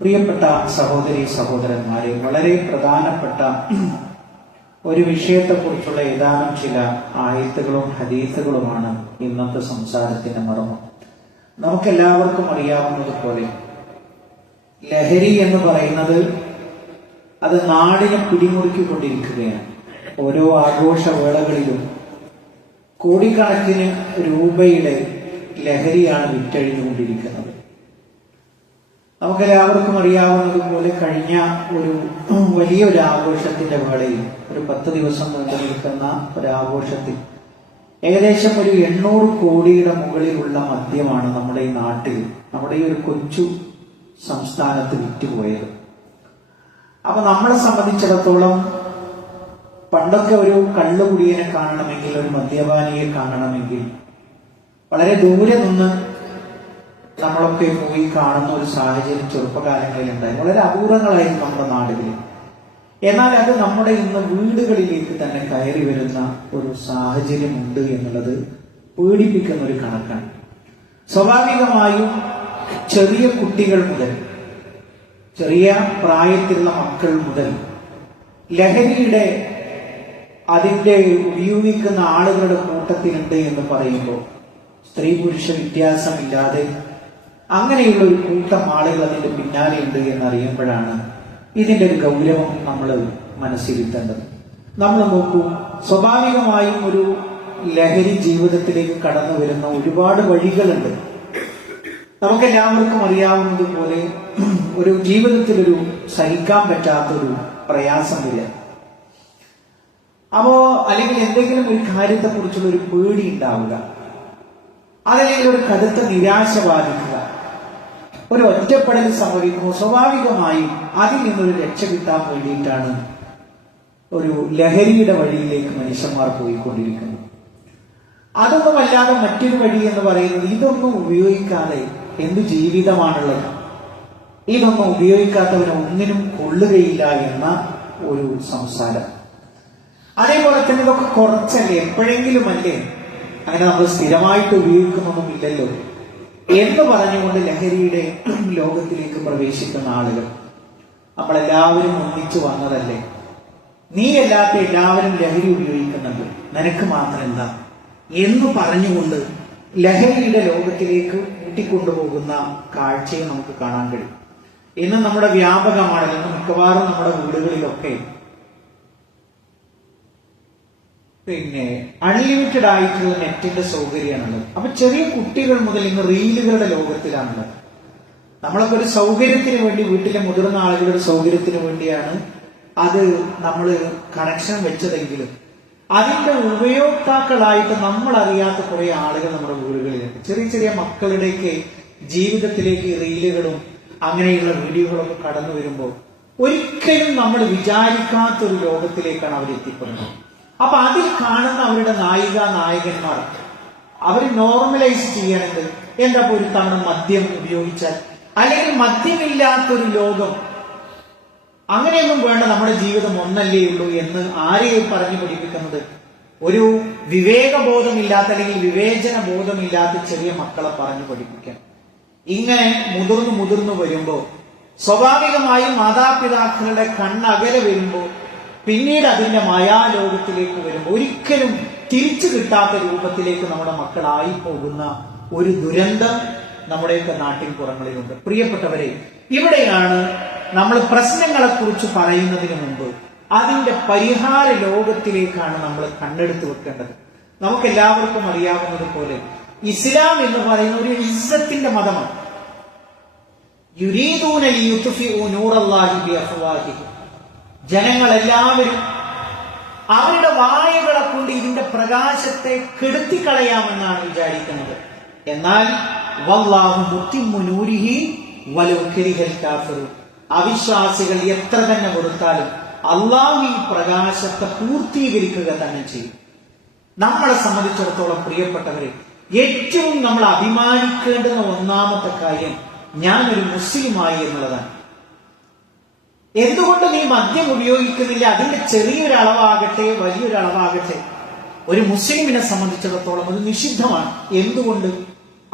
പ്രിയപ്പെട്ട സഹോദരി സഹോദരന്മാരെ വളരെ പ്രധാനപ്പെട്ട ഒരു വിഷയത്തെക്കുറിച്ചുള്ള ഏതാനും ചില ആയത്തുകളും ഹദീസുകളുമാണ് ഇന്നത്തെ സംസാരത്തിന്റെ മർമ്മം നമുക്കെല്ലാവർക്കും അറിയാവുന്നതുപോലെ ലഹരി എന്ന് പറയുന്നത് അത് നാടിനെ പിടിമുറുക്കിക്കൊണ്ടിരിക്കുകയാണ്. ഓരോ ആഘോഷവേളകളിലും കോടിക്കണക്കിന് രൂപയുടെ ലഹരിയാണ് വിറ്റഴിഞ്ഞുകൊണ്ടിരിക്കുന്നത്. നമുക്കെല്ലാവർക്കും അറിയാവുന്നതുപോലെ കഴിഞ്ഞ ഒരു വലിയൊരു ആഘോഷത്തിന്റെ വേളയിൽ ഒരു പത്ത് ദിവസം നീണ്ടു നിൽക്കുന്ന ഒരു ആഘോഷത്തിൽ ഏകദേശം ഒരു എണ്ണൂറ് കോടിയുടെ മുകളിലുള്ള മദ്യമാണ് നമ്മുടെ ഈ നാട്ടിൽ നമ്മുടെ ഈ ഒരു കൊച്ചു സംസ്ഥാനത്ത് വിറ്റുപോയത്. അപ്പൊ നമ്മളെ സംബന്ധിച്ചിടത്തോളം പണ്ടൊക്കെ ഒരു കള്ളുകുടിയനെ കാണണമെങ്കിൽ ഒരു മദ്യപാനിയെ കാണണമെങ്കിൽ വളരെ ദൂരെ നിന്ന് നമ്മളൊക്കെ പോയി കാണുന്ന ഒരു സാഹചര്യം ചെറുപ്പകാലങ്ങളിൽ ഉണ്ടായി വളരെ അപൂർവങ്ങളായിരുന്നു നമ്മുടെ നാടുകളിൽ. എന്നാൽ അത് നമ്മുടെ ഇന്ന് വീടുകളിലേക്ക് തന്നെ കയറി വരുന്ന ഒരു സാഹചര്യം ഉണ്ട് എന്നുള്ളത് പേടിപ്പിക്കുന്ന ഒരു കണക്കാണ്. സ്വാഭാവികമായും ചെറിയ കുട്ടികൾ മുതൽ ചെറിയ പ്രായത്തിലുള്ള മക്കൾ മുതൽ ലഹരിയുടെ അതിന്റെ ഉപയോഗിക്കുന്ന ആളുകളുടെ കൂട്ടത്തിലുണ്ട് എന്ന് പറയുമ്പോൾ സ്ത്രീ പുരുഷ വ്യത്യാസമില്ലാതെ അങ്ങനെയുള്ള ഒരു കൂട്ടം ആളുകൾ അതിന്റെ പിന്നാലെ ഉണ്ട് എന്നറിയുമ്പോഴാണ് ഇതിന്റെ ഒരു ഗൗരവം നമ്മൾ മനസ്സിരുത്തേണ്ടത്. നമ്മൾ നോക്കൂ സ്വാഭാവികമായും ഒരു ലഹരി ജീവിതത്തിലേക്ക് കടന്നു വരുന്ന ഒരുപാട് വഴികളുണ്ട്. നമുക്കെല്ലാവർക്കും അറിയാവുന്നതുപോലെ ഒരു ജീവിതത്തിലൊരു സഹിക്കാൻ പറ്റാത്തൊരു പ്രയാസം വരിക. അപ്പോ അല്ലെങ്കിൽ എന്തെങ്കിലും ഒരു കാര്യത്തെ കുറിച്ചുള്ള ഒരു പേടി ഉണ്ടാവുക. അതല്ലെങ്കിൽ ഒരു കടുത്ത നിരാശ ബാധിക്കുക. ഒരു ഒറ്റപ്പെടൽ സംഭവിക്കുമ്പോൾ സ്വാഭാവികമായും അതിൽ നിന്നൊരു രക്ഷ കിട്ടാൻ വേണ്ടിയിട്ടാണ് ഒരു ലഹരിയുടെ വഴിയിലേക്ക് മനുഷ്യന്മാർ പോയിക്കൊണ്ടിരിക്കുന്നത്. അതൊന്നും അല്ലാതെ മറ്റൊരു വഴി എന്ന് പറയുന്നത് ഇതൊന്നും ഉപയോഗിക്കാതെ എന്ത് ജീവിതമാണുള്ളത്? ഇതൊന്നും ഉപയോഗിക്കാത്തവന് ഒന്നിനും കൊള്ളുകയില്ല എന്ന ഒരു സംസാരം. അതേപോലെ തന്നെ ഇതൊക്കെ കുറച്ചല്ലേ? എപ്പോഴെങ്കിലും അല്ലേ? അങ്ങനെ നമ്മൾ സ്ഥിരമായിട്ട് ഉപയോഗിക്കുന്നൊന്നും ഇല്ലല്ലോ. എന്ന് പറഞ്ഞുകൊണ്ട് ലഹരിയുടെ ലോകത്തിലേക്ക് പ്രവേശിക്കുന്ന ആളുകൾ നമ്മളെല്ലാവരും ഒന്നിച്ചു വന്നതല്ലേ? നീ അല്ലാത്ത എല്ലാവരും ലഹരി ഉപയോഗിക്കുന്നുണ്ട് നിനക്ക് മാത്രം എന്താ? എന്ന് പറഞ്ഞുകൊണ്ട് ലഹരിയുടെ ലോകത്തിലേക്ക് കൂട്ടിക്കൊണ്ടുപോകുന്ന കാഴ്ചയെ നമുക്ക് കാണാൻ കഴിയും. ഇന്ന് നമ്മുടെ വ്യാപകമാണ് ഇന്ന് മിക്കവാറും നമ്മുടെ വീടുകളിലൊക്കെ പിന്നെ അൺലിമിറ്റഡ് ആയിട്ടുള്ള നെറ്റിന്റെ സൗകര്യമാണുള്ളത്. അപ്പൊ ചെറിയ കുട്ടികൾ മുതൽ ഇന്ന് റീലുകളുടെ ലോകത്തിലാണുള്ളത്. നമ്മളൊക്കെ ഒരു സൗകര്യത്തിന് വേണ്ടി വീട്ടിലെ മുതിർന്ന ആളുകളുടെ സൗകര്യത്തിന് വേണ്ടിയാണ് അത് നമ്മൾ കണക്ഷൻ വെച്ചതെങ്കിലും അതിന്റെ ഉപയോക്താക്കളായിട്ട് നമ്മൾ അറിയാത്ത കുറെ ആളുകൾ നമ്മുടെ വീടുകളിലുണ്ട്. ചെറിയ ചെറിയ മക്കളുടെയൊക്കെ ജീവിതത്തിലേക്ക് റീലുകളും അങ്ങനെയുള്ള വീഡിയോകളൊക്കെ കടന്നു വരുമ്പോൾ ഒരിക്കലും നമ്മൾ വിചാരിക്കാത്ത ഒരു ലോകത്തിലേക്കാണ് അവർ എത്തിപ്പെടുന്നത് അപ്പൊ അതിൽ കാണുന്ന അവരുടെ നായിക നായകന്മാർ അവർ നോർമലൈസ് ചെയ്യണത് എന്താ ഒരു തവണ മദ്യം ഉപയോഗിച്ചാൽ? അല്ലെങ്കിൽ മദ്യമില്ലാത്തൊരു ലോകം. അങ്ങനെയൊന്നും വേണ്ട നമ്മുടെ ജീവിതം ഒന്നല്ലേ ഉള്ളൂ എന്ന് ആരെയും പറഞ്ഞു പഠിപ്പിക്കുന്നത്? ഒരു വിവേകബോധമില്ലാത്ത അല്ലെങ്കിൽ വിവേചന ബോധമില്ലാത്ത ചെറിയ മക്കളെ പറഞ്ഞു പഠിപ്പിക്കാൻ. ഇങ്ങനെ മുതിർന്നു മുതിർന്നു വരുമ്പോ സ്വാഭാവികമായും മാതാപിതാക്കളുടെ കണ്ണകലെ വരുമ്പോ പിന്നീട് അതിന്റെ മായാലോകത്തിലേക്ക് വരുമ്പോൾ ഒരിക്കലും തിരിച്ചു കിട്ടാത്ത രൂപത്തിലേക്ക് നമ്മുടെ മക്കളായി പോകുന്ന ഒരു ദുരന്തം നമ്മുടെയൊക്കെ നാട്ടിൻ പുറങ്ങളിലുണ്ട്. പ്രിയപ്പെട്ടവരെ ഇവിടെയാണ് നമ്മൾ പ്രശ്നങ്ങളെ കുറിച്ച് പറയുന്നതിന് മുമ്പ് അതിന്റെ പരിഹാര ലോകത്തിലേക്കാണ് നമ്മൾ കണ്ണെടുത്ത് വെക്കേണ്ടത്. നമുക്ക് എല്ലാവർക്കും അറിയാവുന്നത് പോലെ ഇസ്ലാം എന്ന് പറയുന്ന ഒരു ഇസ്സത്തിന്റെ മതമാണ്. യുരീദൂന ലിയുത്ഫിഉ നൂറല്ലാഹി ബിഅഫ്വാഹിഹിം ജനങ്ങളെല്ലാവരും അവരുടെ വായുകളെ കൊണ്ട് ഇതിന്റെ പ്രകാശത്തെ കെടുത്തിക്കളയാമെന്നാണ് വിചാരിക്കുന്നത്. എന്നാൽ വല്ലാഹു മുത്തിമുനൂരിഹി അവിശ്വാസികൾ എത്ര തന്നെ കൊടുത്താലും അള്ളാഹു ഈ പ്രകാശത്തെ പൂർത്തീകരിക്കുക തന്നെ ചെയ്യും. നമ്മളെ സംബന്ധിച്ചിടത്തോളം പ്രിയപ്പെട്ടവരെ ഏറ്റവും നമ്മൾ അഭിമാനിക്കേണ്ടുന്ന ഒന്നാമത്തെ കാര്യം ഞാനൊരു മുസ്ലിമായി എന്നുള്ളതാണ്. എന്തുകൊണ്ട് നീ മദ്യം ഉപയോഗിക്കുന്നില്ല? അതിന്റെ ചെറിയൊരു അളവാകട്ടെ വലിയൊരു അളവാകട്ടെ ഒരു മുസ്ലിമിനെ സംബന്ധിച്ചിടത്തോളം അത് നിഷിദ്ധമാണ്. എന്തുകൊണ്ട്?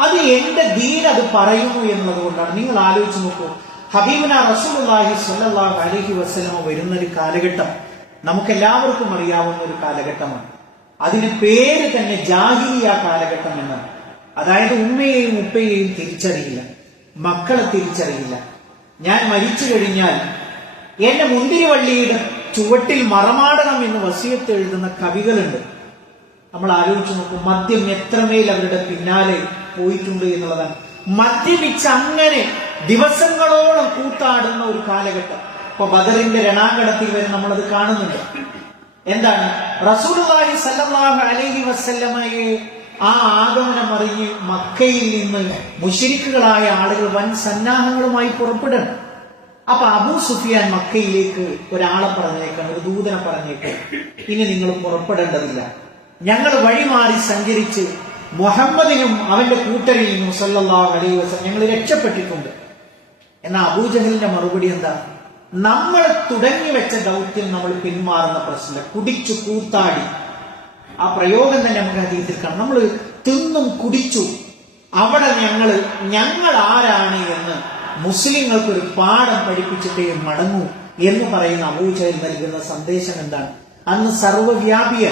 അത് എന്റെ ദീൻ അത് പറയുന്നു എന്നതുകൊണ്ടാണ്. നിങ്ങൾ ആലോചിച്ച് നോക്കൂ. ഹബീബിന റസൂലുള്ളാഹി സ്വല്ലല്ലാഹു അലൈഹി വസല്ലമ വരുന്ന ഒരു കാലഘട്ടം നമുക്ക് എല്ലാവർക്കും അറിയാവുന്ന ഒരു കാലഘട്ടമാണ്. അതിന് പേര് തന്നെ ജാഹിലിയ കാലഘട്ടം എന്നാണ്. അതായത് ഉമ്മയെയും ഉപ്പയെയും തിരിച്ചറിയില്ല. മക്കളെ തിരിച്ചറിയില്ല. ഞാൻ മരിച്ചു കഴിഞ്ഞാൽ എന്റെ മുന്തിരിവള്ളിയുടെ ചുവട്ടിൽ മറമാടണം എന്ന് വസിയത്ത് എഴുതുന്ന കവികളുണ്ട്. നമ്മൾ ആലോചിച്ചു നോക്കും മദ്യം എത്രമേൽ അവരുടെ പിന്നാലെ പോയിട്ടുണ്ട് എന്നുള്ളതാണ്. മദ്യപിച്ച് അങ്ങനെ ദിവസങ്ങളോളം കൂത്താടുന്ന ഒരു കാലഘട്ടം. ഇപ്പൊ ബദറിന്റെ രണാങ്കടത്തിൽ വരെ നമ്മളത് കാണുന്നുണ്ട്. എന്താണ്? റസൂലുള്ളാഹി സല്ലല്ലാഹു അലൈഹി വസല്ലമയെ ആ ആഗമനം അറിഞ്ഞ് മക്കയിൽ നിന്ന് മുഷിരിക്കുകളായ ആളുകൾ വൻ സന്നാഹങ്ങളുമായി പുറപ്പെടണം. അപ്പൊ അബൂ സുഫിയാൻ മക്കയിലേക്ക് ഒരാളെ പറഞ്ഞേക്കാണ് ഒരു ദൂതനെ പറഞ്ഞേക്കാണ്. ഇനി നിങ്ങൾ പുറപ്പെടേണ്ടതില്ല. ഞങ്ങൾ വഴിമാറി സഞ്ചരിച്ച് മുഹമ്മദിനും അവന്റെ കൂട്ടരിലും നിന്നും സല്ലല്ലാഹു അലൈഹി വസല്ലം ഞങ്ങൾ രക്ഷപ്പെട്ടിട്ടുണ്ട്. എന്നാൽ അബൂജഹലിന്റെ മറുപടി എന്താ? നമ്മൾ തുടങ്ങി വെച്ച ദൗത്യം നമ്മൾ പിന്മാറുന്ന പ്രശ്നമില്ല. കുടിച്ചു കൂത്താടി. ആ പ്രയോഗം തന്നെ നമുക്ക് അതീതിൽ കാണാം. നമ്മൾ തിന്നും കുടിച്ചു. അവിടെ ഞങ്ങൾ ഞങ്ങൾ ആരാണ് എന്ന് മുസ്ലിങ്ങൾക്ക് ഒരു പാഠം പഠിപ്പിച്ചിട്ടേ മടങ്ങൂ എന്ന് പറയുന്ന അബൂജഹൽ നൽകുന്ന സന്ദേശം എന്താണ്? അന്ന് സർവവ്യാപിയ.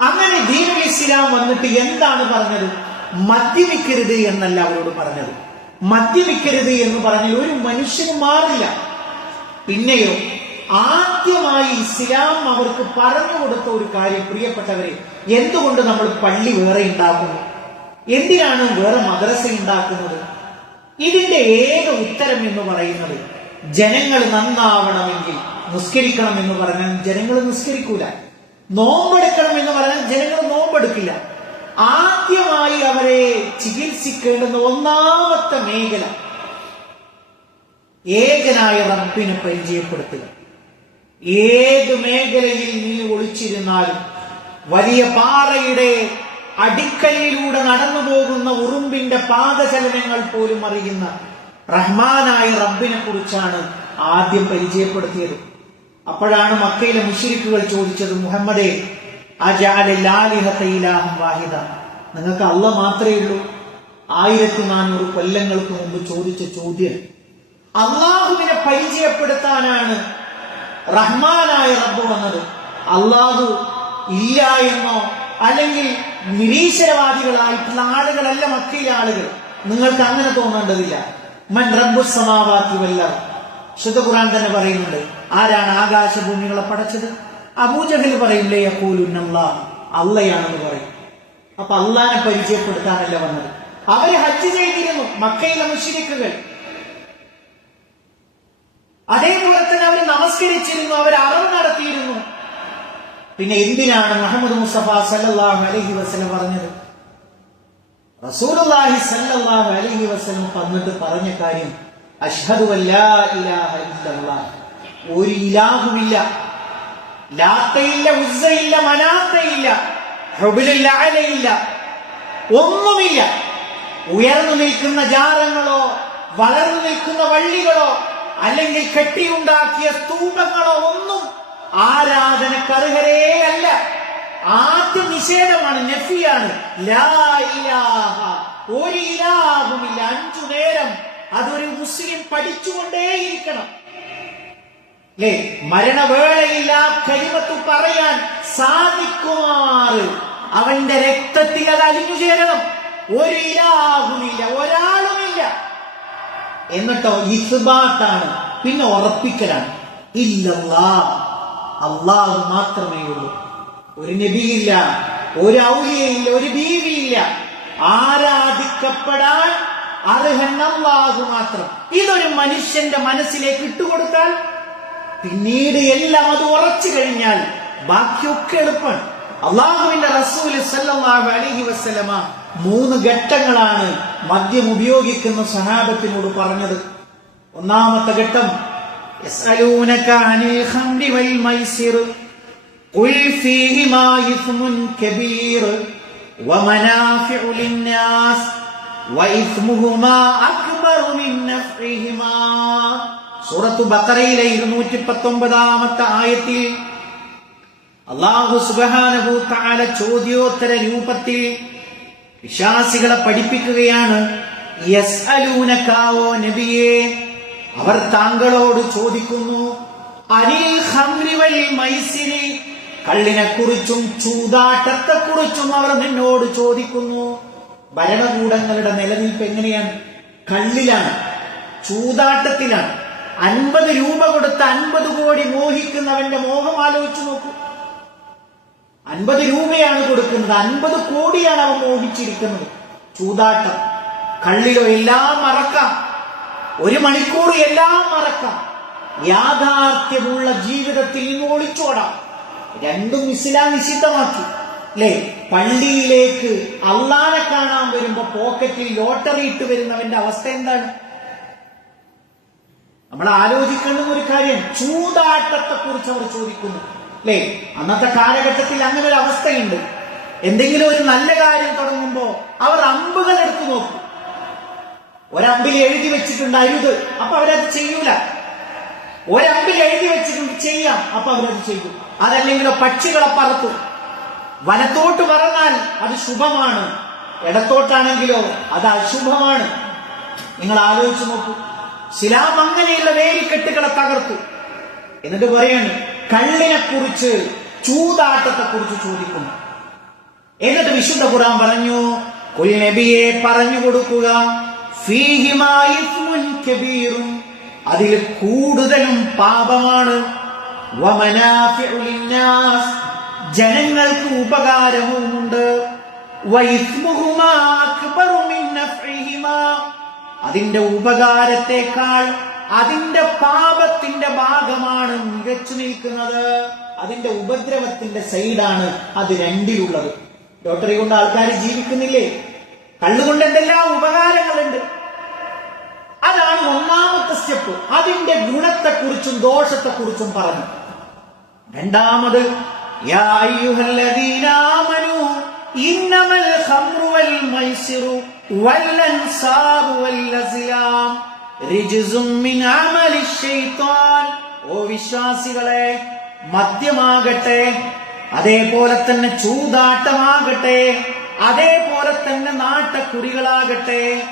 അങ്ങനെ ദീനുൽ ഇസ്ലാം വന്നിട്ട് എന്താണ് പറഞ്ഞത്? മദ്യപിക്കരുത് എന്നല്ല അവരോട് പറഞ്ഞത്. മദ്യപിക്കരുത് എന്ന് പറഞ്ഞ ഒരു മനുഷ്യന് മാറില്ല. പിന്നെയോ ആദ്യമായി ഇസ്ലാം അവർക്ക് പറഞ്ഞു കൊടുത്ത ഒരു കാര്യം പ്രിയപ്പെട്ടവരെ എന്തുകൊണ്ട് നമ്മൾ പള്ളി വേറെ ഉണ്ടാക്കുന്നു? എന്തിനാണ് വേറെ മദ്രസ ഉണ്ടാക്കുന്നത്? ഇതിന്റെ ഏക ഉത്തരം എന്ന് പറയുന്നത് ജനങ്ങൾ നന്നാവണമെങ്കിൽ നിസ്കരിക്കണം എന്ന് പറഞ്ഞാൽ ജനങ്ങൾ നിസ്കരിക്കൂല. നോമ്പെടുക്കണം എന്ന് പറഞ്ഞാൽ ജനങ്ങൾ നോമ്പെടുക്കില്ല. ആദ്യമായി അവരെ ചികിത്സിക്കേണ്ടുന്ന ഒന്നാമത്തെ മേഖല ഏകനായ റബ്ബിനെ പരിചയപ്പെടുത്തുക. ഏത് മേഖലയിൽ നീ ഒളിച്ചിരുന്നാലും വലിയ പാറയുടെ അടിക്കല്ലിലൂടെ നടന്നു പോകുന്ന ഉറുമ്പിന്റെ പാദചലനങ്ങൾ പോലും അറിയുന്ന റഹ്മാനായ റബ്ബിനെ കുറിച്ചാണ് ആദ്യം പരിചയപ്പെടുത്തിയത്. അപ്പോഴാണ് മക്കയിലെ മുഷിരിക്കുകൾ ചോദിച്ചത് മുഹമ്മദേ വാഹിദ. നിങ്ങൾക്ക് അല്ല മാത്രമേ ഉള്ളൂ. ആയിരത്തി നാനൂറ് കൊല്ലങ്ങൾക്ക് മുമ്പ് ചോദിച്ച ചോദ്യം. അള്ളാഹുവിനെ പരിചയപ്പെടുത്താനാണ് റഹ്മാനായ റബ്ബ് വന്നത്. അള്ളാഹു ഇല്ല എന്നോ അല്ലെങ്കിൽ നിരീശ്വരവാദികളായിട്ടുള്ള ആളുകളല്ല മക്കയിലെ ആളുകൾ. നിങ്ങൾക്ക് അങ്ങനെ തോന്നേണ്ടതില്ല. മൻ റബ്ബു സമാവാത്തി വല്ല ശുദ്ധ ഖുറാൻ തന്നെ പറയുന്നുണ്ട്. ആരാണ് ആകാശഭൂമികളെ പടച്ചത്? അബൂജഹിൽ പറയില്ലേ അക്കൂലുന്നല്ല അള്ളയാണെന്ന് പറയും. അപ്പൊ അള്ളാനെ പരിചയപ്പെടുത്താനല്ല വന്നത്? അവർ ഹജ്ജ് ചെയ്തിരുന്നു മക്കയിലെ മുഷിരിക്കുകൾ അതേപോലെ തന്നെ അവർ നമസ്കരിച്ചിരുന്നു അവർ അറിവ് നടത്തിയിരുന്നു. പിന്നെ എന്തിനാണ് മുഹമ്മദ് മുസ്തഫ സല്ലാഹു അലഹി വസ്ലം പറഞ്ഞത്? റസൂലുള്ളാഹി സല്ലല്ലാഹു അലൈഹി വസല്ലം വന്നിട്ട് പറഞ്ഞ കാര്യം അഷ്ഹദു അല്ലാ ഇലാഹ ഇല്ലല്ലാഹ്. ഒരു ഇലാഹുമില്ല ലാത്തയില്ല ഉസ്സയില്ല മനാത്തയില്ല ഹുബിലില്ല അലയില്ല ഒന്നുമില്ല. ഉയർന്നു നിൽക്കുന്ന ജാറങ്ങളോ വളർന്നു നിൽക്കുന്ന വള്ളികളോ അല്ലെങ്കിൽ കെട്ടിയുണ്ടാക്കിയ സ്തൂപങ്ങളോ ഒന്നും ആരാധനക്കർഹരേ അല്ല ആദ്യ നിഷേധമാണ് നഫിയാണ്. ലാ ഇലാഹ. ഒരു ഇലാഹുമില്ല അഞ്ചു നേരം അതൊരു മുസ്ലിം പഠിച്ചുകൊണ്ടേയിരിക്കണം. അല്ലേ മരണവേളയിൽ കരിമത്ത് പറയാൻ സാധിക്കുമാറ്. അവന്റെ രക്തത്തിൽ അത് അലിഞ്ഞു ചേരണം. ഒരു ഇലാഹുമില്ല ഒരാളുമില്ല. എന്നിട്ടോ ഇസ്ബാത്താണ് പിന്നെ ഉറപ്പിക്കലാണ്. ഇല്ലല്ലാ. അള്ളാഹു മാത്രമേ ഉള്ളൂ. ഒരു നബിയില്ല ഒരു ഔലിയയില്ല ഒരു ബീവിയില്ല. ആരാധിക്കപ്പെടാൻ അർഹൻ അള്ളാഹു മാത്രം. ഇതൊരു മനുഷ്യന്റെ മനസ്സിലേക്ക് ഇട്ടുകൊടുത്താൽ പിന്നീട് എല്ലാം അത് ഉറച്ചു കഴിഞ്ഞാൽ ബാക്കിയൊക്കെ എളുപ്പമാണ് അള്ളാഹുവിന്റെ റസൂൽ സല്ലല്ലാഹു അലൈഹി വസല്ലമ മൂന്ന് ഘട്ടങ്ങളാണ് മദ്യം ഉപയോഗിക്കുന്ന സഹാബത്തിനോട് പറഞ്ഞത്. ഒന്നാമത്തെ ഘട്ടം يسألونك عن الخمر والميسر قل فيهما إثم كبير ومنافع للناس وإثمهما أكبر من نفعهما സൂറത്തു ബക്കറയിലെ ഇരുന്നൂറ്റി പത്തൊമ്പതാമത്തെ ആയത്തിൽ അള്ളാഹു സുബാനഹു താല ചോദ്യോത്തര രൂപത്തിൽ വിശ്വാസികളെ പഠിപ്പിക്കുകയാണ് യസ് അലൂനക്കാവോ നബിയെ അവർ താങ്കളോട് ചോദിക്കുന്നു അനിൽ കുറിച്ചും ചൂതാട്ടത്തെ കുറിച്ചും അവർ നിന്നോട് ചോദിക്കുന്നു. ഭരണകൂടങ്ങളുടെ നിലനിൽപ്പ് എങ്ങനെയാണ്? കള്ളിലാണ് ചൂതാട്ടത്തിലാണ്. അൻപത് രൂപ കൊടുത്ത് അൻപത് കോടി മോഹിക്കുന്നവന്റെ മോഹം ആലോചിച്ചു നോക്കൂ. അൻപത് രൂപയാണ് കൊടുക്കുന്നത് അൻപത് കോടിയാണ് അവൻ മോഹിച്ചിരിക്കുന്നത്. ചൂതാട്ടം കള്ളിലോ എല്ലാം മറക്കാം. ഒരു മണിക്കൂർ എല്ലാം മറക്കാം. യാഥാർത്ഥ്യമുള്ള ജീവിതത്തിൽ നിന്ന് ഒളിച്ചോടാം രണ്ടും ഇസ്ലാം നിഷിദ്ധമാക്കി. അല്ലേ പള്ളിയിലേക്ക് അള്ളാനെ കാണാൻ വരുമ്പോ പോക്കറ്റിൽ ലോട്ടറി ഇട്ട് വരുന്നവന്റെ അവസ്ഥ എന്താണ്? നമ്മൾ ആലോചിക്കേണ്ടുന്ന ഒരു കാര്യം ചൂതാട്ടത്തെ കുറിച്ച് അവർ ചോദിക്കുന്നു. അല്ലേ അന്നത്തെ കാലഘട്ടത്തിൽ അങ്ങനെ ഒരു അവസ്ഥയുണ്ട്. എന്തെങ്കിലും ഒരു നല്ല കാര്യം തുടങ്ങുമ്പോ അവർ അമ്പുകൾ എടുത്തു നോക്കും. ഒരമ്പിൽ എഴുതി വെച്ചിട്ടുണ്ട് അരുത്. അപ്പൊ അവരത് ചെയ്യൂല. ഒരമ്പിൽ എഴുതി വെച്ചിട്ടുണ്ട് ചെയ്യാം. അപ്പൊ അവരത് ചെയ്യും. അതല്ലെങ്കിലോ പക്ഷികളെ പറത്തു. വലത്തോട്ട് പറഞ്ഞാൽ അത് ശുഭമാണ്. ഇടത്തോട്ടാണെങ്കിലോ അത് അശുഭമാണ്. നിങ്ങൾ ആലോചിച്ചു നോക്കൂ. ശിലാം അങ്ങനെയുള്ള വേലിക്കെട്ടുകളെ തകർത്തു. എന്നിട്ട് പറയാണ് കള്ളിനെ കുറിച്ച് ചൂതാട്ടത്തെ കുറിച്ച് ചോദിക്കുന്നു. എന്നിട്ട് വിശുദ്ധ ഖുർആൻ പറഞ്ഞു കുൽ നബിയെ പറഞ്ഞു കൊടുക്കുക കബീറും. അതിൽ കൂടുതലും പാപമാണ്. ജനങ്ങൾക്ക് ഉപകാരവുമുണ്ട്. അതിന്റെ ഉപകാരത്തെക്കാൾ അതിന്റെ പാപത്തിന്റെ ഭാഗമാണ് മികച്ചു നിൽക്കുന്നത്. അതിന്റെ ഉപദ്രവത്തിന്റെ സൈഡാണ് അത് രണ്ടിലുള്ളത്. ലോട്ടറി കൊണ്ട് ആൾക്കാർ ജീവിക്കുന്നില്ലേ? കള്ളുകൊണ്ട് എന്തെല്ലാം ഉപകാരങ്ങളുണ്ട്? അതാണ് ഒന്നാമത്തെ സ്റ്റെപ്പ്. അതിന്റെ ഗുണത്തെക്കുറിച്ചും ദോഷത്തെക്കുറിച്ചും പറഞ്ഞു. രണ്ടാമത് ഓ വിശ്വാസികളെ മദ്യമാകട്ടെ അതേപോലെ തന്നെ ചൂതാട്ടമാകട്ടെ അതേപോലെ തന്നെ നാട്ടക്കുറികളാകട്ടെ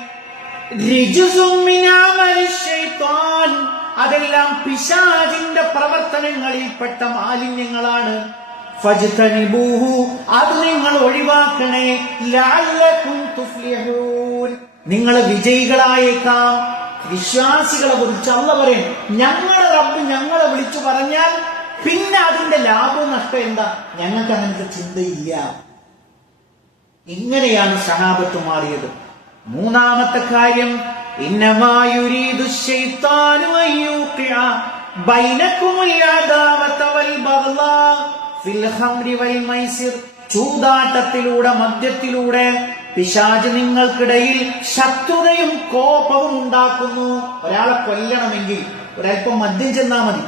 അതെല്ലാം പിശാചിന്റെ പ്രവർത്തനങ്ങളിൽപ്പെട്ട മാലിന്യങ്ങളാണ്. അത് നിങ്ങൾ ഒഴിവാക്കണേ. നിങ്ങൾ വിജയികളായേക്കാം. വിശ്വാസികളെ കുറിച്ച് അല്ല പറയും ഞങ്ങളുടെ റബ്ബ് ഞങ്ങളെ വിളിച്ചു പറഞ്ഞാൽ പിന്നെ അതിന്റെ ലാഭവും നഷ്ടം എന്താ? ഞങ്ങൾക്ക് അങ്ങനത്തെ ചിന്തയില്ല. ഇങ്ങനെയാണ് സഹാബത്ത് മാറിയത്. മൂന്നാമത്തെ കാര്യം ചൂതാട്ടത്തിലൂടെ മദ്യത്തിലൂടെ പിശാജ് നിങ്ങൾക്കിടയിൽ ശത്രുതയും കോപവും ഉണ്ടാക്കുന്നു. ഒരാളെ കൊല്ലണമെങ്കിൽ ഒരൽപ്പം മദ്യം ചെന്നാ മതി.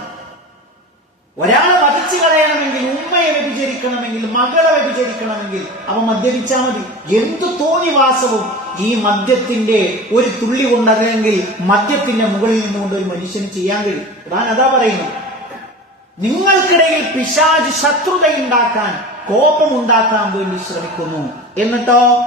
ഒരാളെ വധിച്ചു കളയണമെങ്കിൽ ഉമ്മയെ വ്യഭിചരിക്കണമെങ്കിൽ മകളെ വ്യഭിചരിക്കണമെങ്കിൽ അവ മദ്യപിച്ചാൽ മതി. എന്തു തോന്നിവാസവും ഈ മദ്യത്തിന്റെ ഒരു തുള്ളി കൊണ്ടല്ലെങ്കിൽ മദ്യത്തിന്റെ മുകളിൽ നിന്നുകൊണ്ട് ഒരു മനുഷ്യന് ചെയ്യാൻ കഴിയും. ഞാൻ അതാ പറയുന്നു നിങ്ങൾക്കിടയിൽ പിശാജ് ശത്രുതയുണ്ടാക്കാൻ കോപം ഉണ്ടാക്കാൻ വേണ്ടി ശ്രമിക്കുന്നു. എന്നിട്ടോ?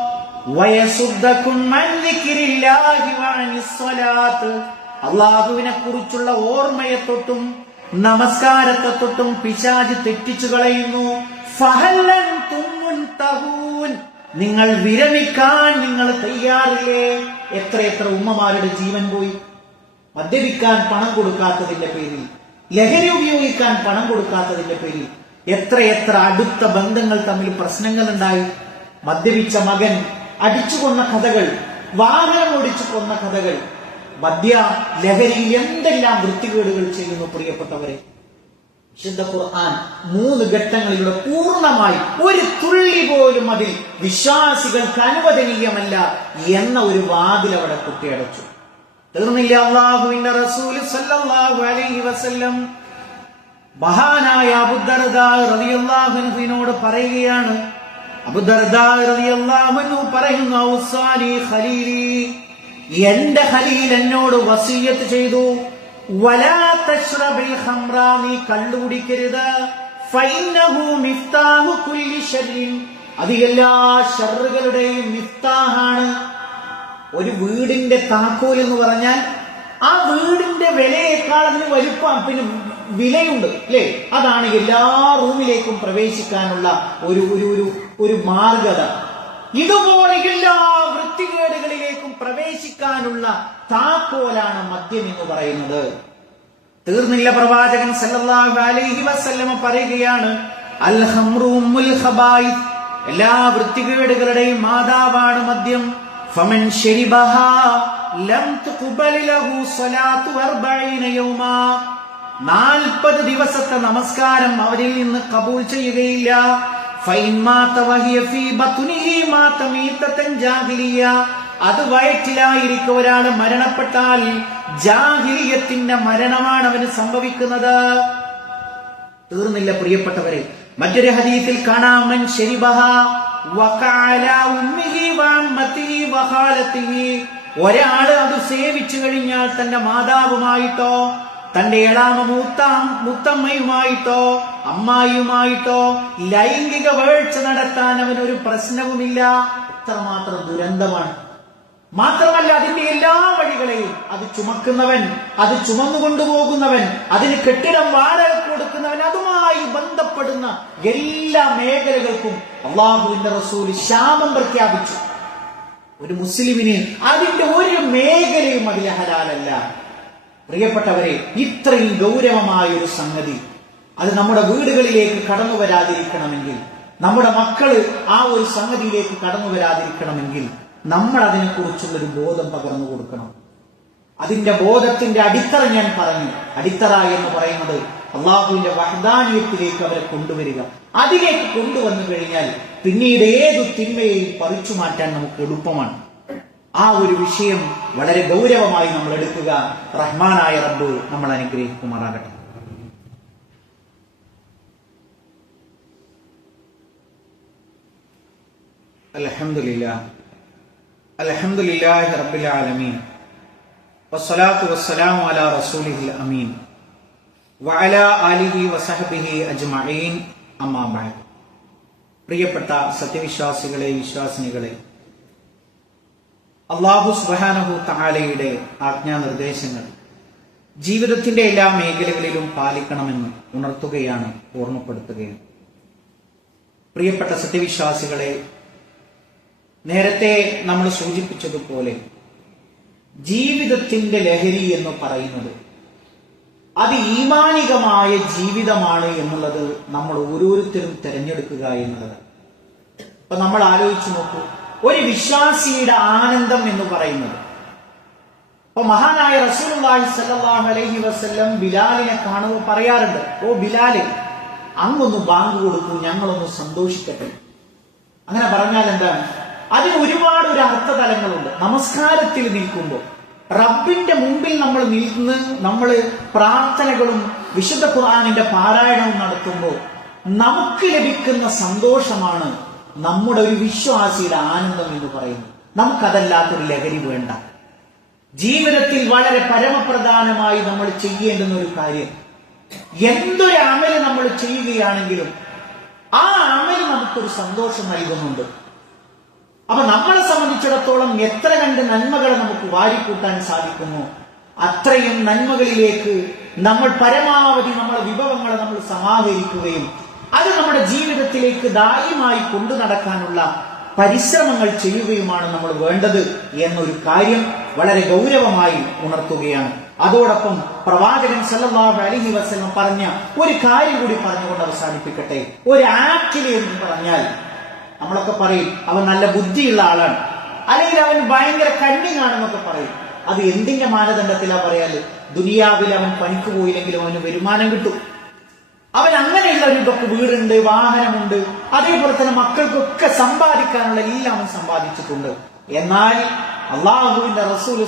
അള്ളാഹുവിനെ കുറിച്ചുള്ള ഓർമ്മയെ തൊട്ടും നമസ്കാരത്തെ തൊട്ടും പിശാജ് തെറ്റിച്ചു കളയുന്നു. ഫഹല്ലൻ തുമ്മുൻ തഹൂൻ. നിങ്ങൾ വിരമിക്കാൻ നിങ്ങൾ തയ്യാറില്ലേ? എത്ര എത്ര ഉമ്മമാരുടെ ജീവൻ പോയി? മദ്യപിക്കാൻ പണം കൊടുക്കാത്തതിന്റെ പേരിൽ ലഹരി ഉപയോഗിക്കാൻ പണം കൊടുക്കാത്തതിന്റെ പേരിൽ എത്ര എത്ര അടുത്ത ബന്ധങ്ങൾ തമ്മിൽ പ്രശ്നങ്ങൾ ഉണ്ടായി മദ്യപിച്ച മകൻ അടിച്ചു കൊന്ന കഥകൾ വാഹനം ഓടിച്ചു കൊന്ന കഥകൾ മദ്യ ലഹരിയിൽ എന്തെല്ലാം വൃത്തികേടുകൾ ചെയ്യുന്നു പ്രിയപ്പെട്ടവരെ? വിശുദ്ധ ഖുർആൻ മൂന്ന് ഘട്ടങ്ങളിലൂടെ പൂർണമായി ഒരു തുള്ളി പോലും അതിൽ വിശ്വാസികൾക്ക് അനുവദനീയമല്ല എന്ന ഒരു വാതിൽ അവിടെ കുട്ടിയടച്ചു തീർന്നില്ല അള്ളാഹുവിന്റെ റസൂൽ സല്ലല്ലാഹു അലൈഹി വസല്ലം. മഹാനായ അബുദർദാഹുവിനോട് പറയുകയാണ് അബുദർദാഹു പറയുന്നു ഖലീലി. എന്റെ ഖലീൽ എന്നോട് വസീയത്ത് ചെയ്തു. വലാ നീ കണ്ടുപിടിക്കരുത്. അത് എല്ലാ ഷറുകളുടെയും മിഫ്താഹാണ്. ഒരു വീടിന്റെ താക്കോൽ എന്ന് പറഞ്ഞാൽ ആ വീടിന്റെ വിലയേക്കാൾ അതിന് വലുപ്പം പിന്നെ വിലയുണ്ട് അല്ലേ? അതാണ് എല്ലാ റൂമിലേക്കും പ്രവേശിക്കാനുള്ള ഒരു ഒരു ഒരു ഒരു മാർഗത. ഇതുപോലെ എല്ലാ വൃത്തികേടുകളിലേക്കും പ്രവേശിക്കാനുള്ള താക്കോലാണ് മദ്യം എന്ന് പറയുന്നത്. തീർന്നില്ല പ്രവാചകൻ സല്ലല്ലാഹു അലൈഹി വസല്ലമ പറയുകയാണ് അൽ എല്ലാ വൃത്തികേടുകളുടെയും മാതാവാണ് മദ്യം. ഫമൻ ലം ലഹു സ്വലാത്തു 40 യൗമാ. നാൽപ്പത് ദിവസത്തെ നമസ്കാരം അവരിൽ നിന്ന് കബൂൽ ചെയ്യുകയില്ല. അത് വയറ്റിലായിരിക്കും ഒരാൾ മരണപ്പെട്ടാൽ ജാഹിലിയത്തിന്റെ മരണമാണ് അവന് സംഭവിക്കുന്നത്. തീർന്നില്ല പ്രിയപ്പെട്ടവരെ. മറ്റൊരു ഹദീസിൽ കാണാം. മൻ ശരിബഹ വഖഅല ഉമ്മിഹി വഅമ്മത്തിഹി വഖാലത്തിഹി. ഒരാൾ അത് സേവിച്ചു കഴിഞ്ഞാൽ തന്റെ മാതാവുമായിട്ടോ തന്റെ ഏഴാമ മൂത്ത മുത്തമ്മയുമായിട്ടോ അമ്മായിയുമായിട്ടോ ലൈംഗിക വേഴ്ച നടത്താൻ അവനൊരു പ്രശ്നവുമില്ല. എത്രമാത്രം ദുരന്തമാണ്. മാത്രമല്ല അതിന്റെ എല്ലാ വഴികളെയും അത് ചുമക്കുന്നവൻ അത് ചുമന്നു കൊണ്ടുപോകുന്നവൻ അതിന് കെട്ടിടം വാടക കൊടുക്കുന്നവൻ അതുമായി ബന്ധപ്പെടുന്ന എല്ലാ മേഖലകൾക്കും അള്ളാഹുവിന്റെ റസൂൽ ശാപം പ്രഖ്യാപിച്ചു. ഒരു മുസ്ലിമിന് അതിന്റെ ഒരു മേഖലയും അതിൽ ഹലാലല്ല. പ്രിയപ്പെട്ടവരെ ഇത്രയും ഗൗരവമായ ഒരു സംഗതി അത് നമ്മുടെ വീടുകളിലേക്ക് കടന്നു വരാതിരിക്കണമെങ്കിൽ നമ്മുടെ മക്കൾ ആ ഒരു സംഗതിയിലേക്ക് കടന്നു വരാതിരിക്കണമെങ്കിൽ നമ്മൾ അതിനെക്കുറിച്ചുള്ളൊരു ബോധം പകർന്നു കൊടുക്കണം. അതിന്റെ ബോധത്തിന്റെ അടിത്തറ ഞാൻ പറഞ്ഞു. അടിത്തറ എന്ന് പറയുന്നത് അള്ളാഹുവിന്റെ വഹദാനീയത്തിലേക്ക് അവരെ കൊണ്ടുവരിക. അതിലേക്ക് കൊണ്ടുവന്നു കഴിഞ്ഞാൽ പിന്നീട് ഏതു തിന്മയെയും പറിച്ചു മാറ്റാൻ നമുക്ക് എളുപ്പമാണ്. ആ ഒരു വിഷയം വളരെ ഗൗരവമായി നമ്മൾ എടുക്കുക. റഹ്മാനായ റബ്ബ് നമ്മൾ അനുഗ്രഹിക്കുമാറാകട്ടെ. അൽഹംദുലില്ലാഹി റബ്ബിൽ ആലമീൻ. വസ്സലാത്തു വസ്സലാമു അലാ റസൂലിഹിൽ അമീൻ. വഅല ആലിഹി വസഹബിഹി അജ്മഈൻ. അമ്മാ ബഅദ്. പ്രിയപ്പെട്ട സത്യവിശ്വാസികളെ വിശ്വാസിനികളെ അള്ളാഹു സുബാനഹു താലയുടെ ആജ്ഞാനിർദ്ദേശങ്ങൾ ജീവിതത്തിന്റെ എല്ലാ മേഖലകളിലും പാലിക്കണമെന്ന് ഉണർത്തുകയാണ് ഓർമ്മപ്പെടുത്തുകയാണ്. പ്രിയപ്പെട്ട സത്യവിശ്വാസികളെ നേരത്തെ നമ്മൾ സൂചിപ്പിച്ചതുപോലെ ജീവിതത്തിന്റെ ലഹരി എന്ന് പറയുന്നത് അത് ഈമാനികമായ ജീവിതമാണ് എന്നുള്ളത് നമ്മൾ ഓരോരുത്തരും തിരഞ്ഞെടുക്കുക എന്നുള്ളത്. അപ്പൊ നമ്മൾ ആലോചിച്ചു നോക്കൂ ഒരു വിശ്വാസിയുടെ ആനന്ദം എന്ന് പറയുന്നത്. അപ്പൊ മഹാനായ റസൂലുള്ളാഹി സല്ലാഹു അലൈഹി വസ്ല്ലം ബിലാലിനെ കാണുമ്പോൾ പറയാറുണ്ട് ഓ ബിലാൽ അങ്ങൊന്ന് ബാങ്ക് കൊടുക്കൂ ഞങ്ങളൊന്ന് സന്തോഷിക്കട്ടെ. അങ്ങനെ പറഞ്ഞാൽ എന്താണ്? അതിന് ഒരുപാട് ഒരു അർത്ഥതലങ്ങളുണ്ട്. നമസ്കാരത്തിൽ നിൽക്കുമ്പോൾ. റബ്ബിന്റെ മുമ്പിൽ നമ്മൾ നിൽക്കുന്ന നമ്മൾ പ്രാർത്ഥനകളും വിശുദ്ധ ഖുർആാനിന്റെ പാരായണവും നടത്തുമ്പോൾ നമുക്ക് ലഭിക്കുന്ന സന്തോഷമാണ് നമ്മുടെ ഒരു വിശ്വാസിയുടെ ആനന്ദം എന്ന് പറയുന്നത്. നമുക്കതല്ലാത്തൊരു ലഹരി വേണ്ട. ജീവിതത്തിൽ വളരെ പരമപ്രധാനമായി നമ്മൾ ചെയ്യേണ്ടുന്ന ഒരു കാര്യം എന്തൊരു അമൽ നമ്മൾ ചെയ്യുകയാണെങ്കിലും ആ അമൽ നമുക്കൊരു സന്തോഷം നൽകുന്നുണ്ട്. അപ്പൊ നമ്മളെ സംബന്ധിച്ചിടത്തോളം എത്ര കണ്ട് നന്മകളെ നമുക്ക് വാരിക്കൂട്ടാൻ സാധിക്കുന്നു അത്രയും നന്മകളിലേക്ക് നമ്മൾ പരമാവധി നമ്മുടെ വിഭവങ്ങളെ നമ്മൾ സമാഹരിക്കുകയും അത് നമ്മുടെ ജീവിതത്തിലേക്ക് ദായമായി കൊണ്ടു നടക്കാനുള്ള പരിശ്രമങ്ങൾ ചെയ്യുകയുമാണ് നമ്മൾ വേണ്ടത് എന്നൊരു കാര്യം വളരെ ഗൗരവമായി ഉണർത്തുകയാണ്. അതോടൊപ്പം പ്രവാചകൻ സല്ലല്ലാഹു അലൈഹി വസല്ലം പറഞ്ഞ ഒരു കാര്യം കൂടി പറഞ്ഞുകൊണ്ട് അവസാനിപ്പിക്കട്ടെ. ഒരു ആക്കിലെ എന്ന് പറഞ്ഞാൽ നമ്മളൊക്കെ പറയും അവൻ നല്ല ബുദ്ധിയുള്ള ആളാണ്. അല്ലെങ്കിൽ അവൻ ഭയങ്കര കണ്ണിങ് ആണെന്നൊക്കെ പറയും. അത് എന്തിന്റെ മാനദണ്ഡത്തിലാ പറയാൽ? ദുനിയാവിൽ അവൻ പണിക്ക് പോയില്ലെങ്കിലും അവന് വരുമാനം കിട്ടും. അവൻ അങ്ങനെയുള്ള ഒരു ഇതൊക്കെ വീടുണ്ട് വാഹനമുണ്ട് അതേപോലെ തന്നെ മക്കൾക്കൊക്കെ സമ്പാദിക്കാനുള്ള എല്ലാം അവൻ സമ്പാദിച്ചിട്ടുണ്ട്. എന്നാൽ അള്ളാഹുവിന്റെ റസൂൽ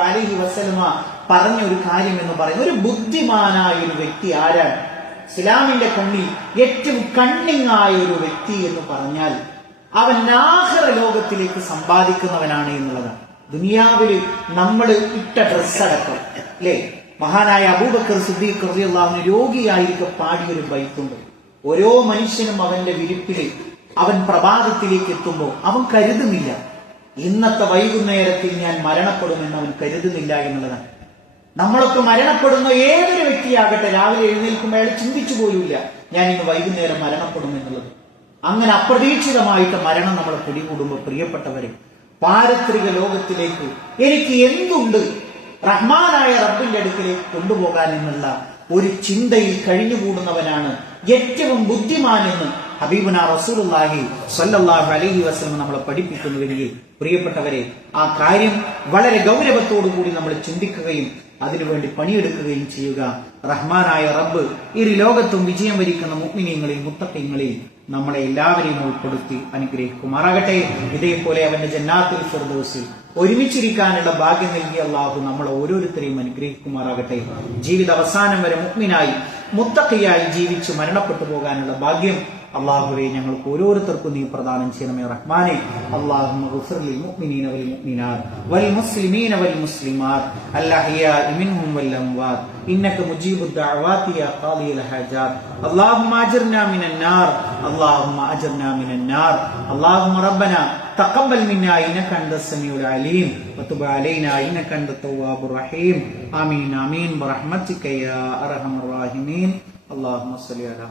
അലൈഹി വസല്ലമ പറഞ്ഞ ഒരു കാര്യം എന്ന് പറയുന്നത് ഒരു ബുദ്ധിമാനായ ഒരു വ്യക്തി ആരാണ്? ഇസ്ലാമിന്റെ കണ്ണിൽ ഏറ്റവും കണ്ണിങ് ആയ ഒരു വ്യക്തി എന്ന് പറഞ്ഞാൽ അവൻ ആഹ്റ ലോകത്തിലേക്ക് സമ്പാദിക്കുന്നവനാണ് എന്നുള്ളതാണ്. ദുനിയാവിൽ നമ്മൾ ഇട്ട ഡ്രസ് അടക്കം അല്ലേ? മഹാനായ അബൂബക്കർ സിദ്ദീഖ് റളിയല്ലാഹു രോഗിയായിരിക്കെ പാടിയൊരു ബൈത്തുണ്ട് ഓരോ മനുഷ്യനും അവന്റെ വിരിപ്പിൽ അവൻ പ്രഭാതത്തിലേക്ക് എത്തുമ്പോൾ അവൻ കരുതുന്നില്ല. ഇന്നത്തെ വൈകുന്നേരത്തിൽ ഞാൻ മരണപ്പെടുമെന്ന് അവൻ കരുതുന്നില്ല എന്നുള്ളതാണ്. നമ്മളൊക്കെ മരണപ്പെടുന്ന ഏതൊരു വ്യക്തിയാകട്ടെ രാവിലെ എഴുന്നേൽക്കുമ്പോൾ അയാൾ ചിന്തിച്ചു പോലുമില്ല ഞാൻ ഇന്ന് വൈകുന്നേരം മരണപ്പെടും എന്നുള്ളത്. അങ്ങനെ അപ്രതീക്ഷിതമായിട്ട് മരണം നമ്മളെ പിടികൂടുമ്പോൾ പ്രിയപ്പെട്ടവരെ പാരത്രിക ലോകത്തിലേക്ക് എനിക്ക് എന്തുണ്ട് റഹ്മാനായ റബ്ബിന്റെ അടുക്കിലേക്ക് കൊണ്ടുപോകാൻ എന്നുള്ള ഒരു ചിന്തയിൽ കഴിഞ്ഞുകൂടുന്നവനാണ് ഏറ്റവും ബുദ്ധിമാനെന്ന് ഹബീബുന റസൂലുള്ളാഹി സല്ലല്ലാഹു അലൈഹി വസല്ലം നമ്മളെ പഠിപ്പിക്കുന്നു വരികയും പ്രിയപ്പെട്ടവരെ ആ കാര്യം വളരെ ഗൗരവത്തോടു കൂടി നമ്മൾ ചിന്തിക്കുകയും അതിനുവേണ്ടി പണിയെടുക്കുകയും ചെയ്യുക. റഹ്മാനായ റബ്ബ് ഈ ലോകത്തും വിജയം വരിക്കുന്ന മുഗ്മിനിയങ്ങളെയും മുത്തക്കങ്ങളെയും നമ്മളെ എല്ലാവരെയും ഉൾപ്പെടുത്തി അനുഗ്രഹിക്കുമാറാകട്ടെ. ഇതേപോലെ അവന്റെ ജന്നാത്തിൽ ഫിർദോസിൽ ഒരുമിച്ചിരിക്കാനുള്ള ഭാഗ്യം നൽകിയ അള്ളാഹു നമ്മളെ ഓരോരുത്തരെയും അനുഗ്രഹിക്കുമാറാകട്ടെ. ജീവിത അവസാനം വരെ മുഗ്മിനായി മുത്തക്കയായി ജീവിച്ച് മരണപ്പെട്ടു പോകാനുള്ള ഭാഗ്യം അള്ളാഹുവെ ഞങ്ങൾക്ക് ഓരോരുത്തർക്കും നീ പ്രദാനം ചെയ്യണമേ റഹ്മാനെ അള്ളാഹു المؤمنين والمؤمنات والمسلمين والمسلمات الأحياء منهم والأموات إنك مجيب الدعوات يا قاضي الحاجات اللهم أجرنا من النار اللهم أجرنا من النار اللهم ربنا تقبل منا إنك أنت السميع العليم وتب علينا إنك أنت التواب الرحيم آمين آمين برحمتك يا أرحم الراحمين اللهم صل على